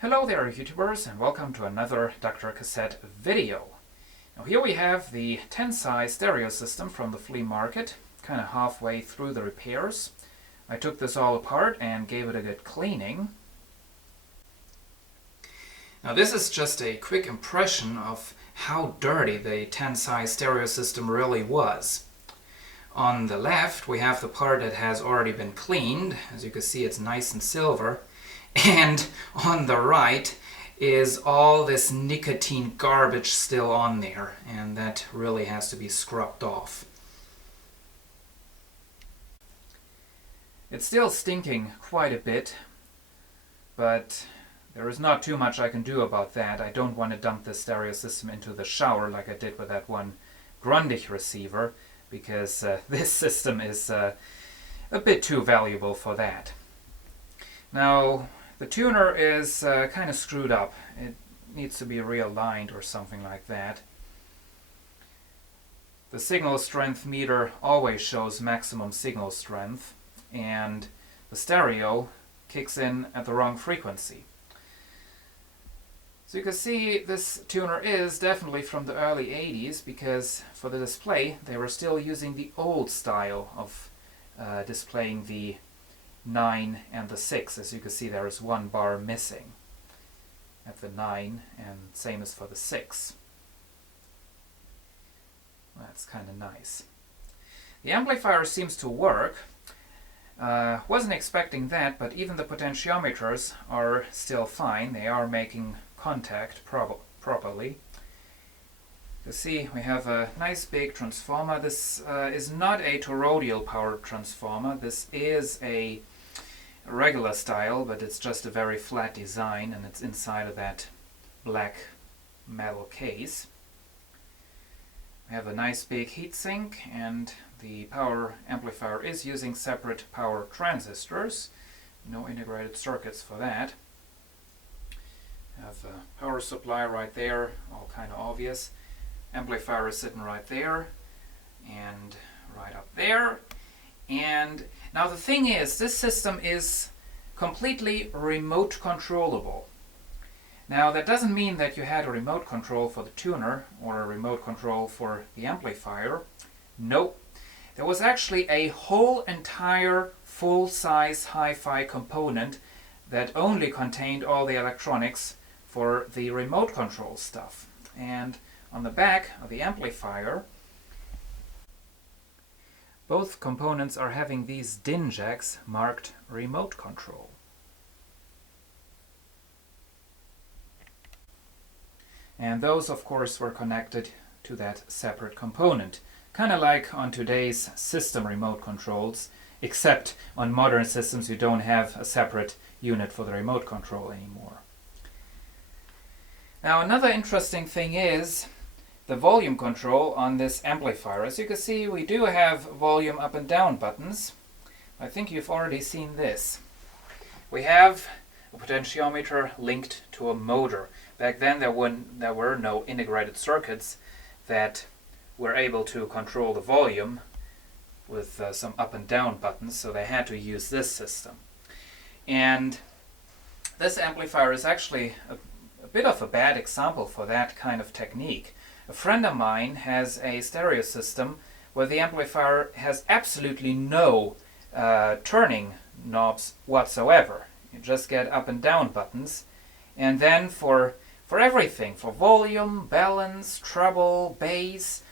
Hello there YouTubers, and welcome to another DrCassette video. Now here we have the Tensai stereo system from the flea market, kind of halfway through the repairs. I took this all apart and gave it a good cleaning. Now this is just a quick impression of how dirty the Tensai stereo system really was. On the left we have the part that has already been cleaned. As you can see, it's nice and silver. And on the right is all this nicotine garbage still on there, and that really has to be scrubbed off. It's still stinking quite a bit, but there is not too much I can do about that. I don't want to dump the stereo system into the shower like I did with that one Grundig receiver, because this system is a bit too valuable for that. Now, the tuner is kind of screwed up. It needs to be realigned or something like that. The signal strength meter always shows maximum signal strength, and the stereo kicks in at the wrong frequency. So you can see this tuner is definitely from the early 80s, because for the display they were still using the old style of displaying the 9 and the 6. As you can see, there is one bar missing at the 9, and same as for the 6. That's kind of nice. The amplifier seems to work. Wasn't expecting that, but even the potentiometers are still fine. They are making contact properly. You see, we have a nice big transformer. This is not a toroidal power transformer. This is a regular style, but it's just a very flat design, and it's inside of that black metal case. We have a nice big heatsink, and the power amplifier is using separate power transistors. No integrated circuits for that. Have a power supply right there, all kind of obvious. Amplifier is sitting right there and right up there. And now the thing is, this system is completely remote controllable. Now that doesn't mean that you had a remote control for the tuner or a remote control for the amplifier. Nope. There was actually a whole entire full-size hi-fi component that only contained all the electronics for the remote control stuff. And on the back of the amplifier, both components are having these DIN jacks marked remote control. And those, of course, were connected to that separate component. Kind of like on today's system remote controls, except on modern systems you don't have a separate unit for the remote control anymore. Now another interesting thing is the volume control on this amplifier. As you can see, we do have volume up and down buttons. I think you've already seen this. We have a potentiometer linked to a motor. Back then there were no integrated circuits that were able to control the volume with some up and down buttons, so they had to use this system. And this amplifier is actually a bit of a bad example for that kind of technique. A friend of mine has a stereo system where the amplifier has absolutely no turning knobs whatsoever. You just get up and down buttons, and then for everything, for volume, balance, treble, bass,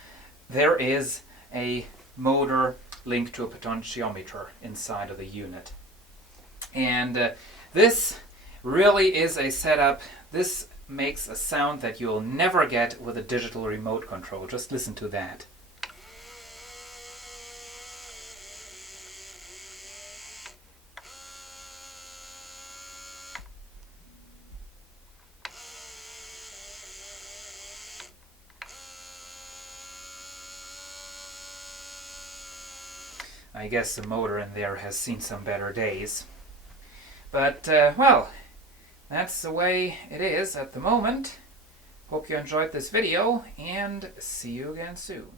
there is a motor linked to a potentiometer inside of the unit. And this really is a setup. This makes a sound that you'll never get with a digital remote control. Just listen to that. I guess the motor in there has seen some better days. But, well, that's the way it is at the moment. Hope you enjoyed this video, and see you again soon.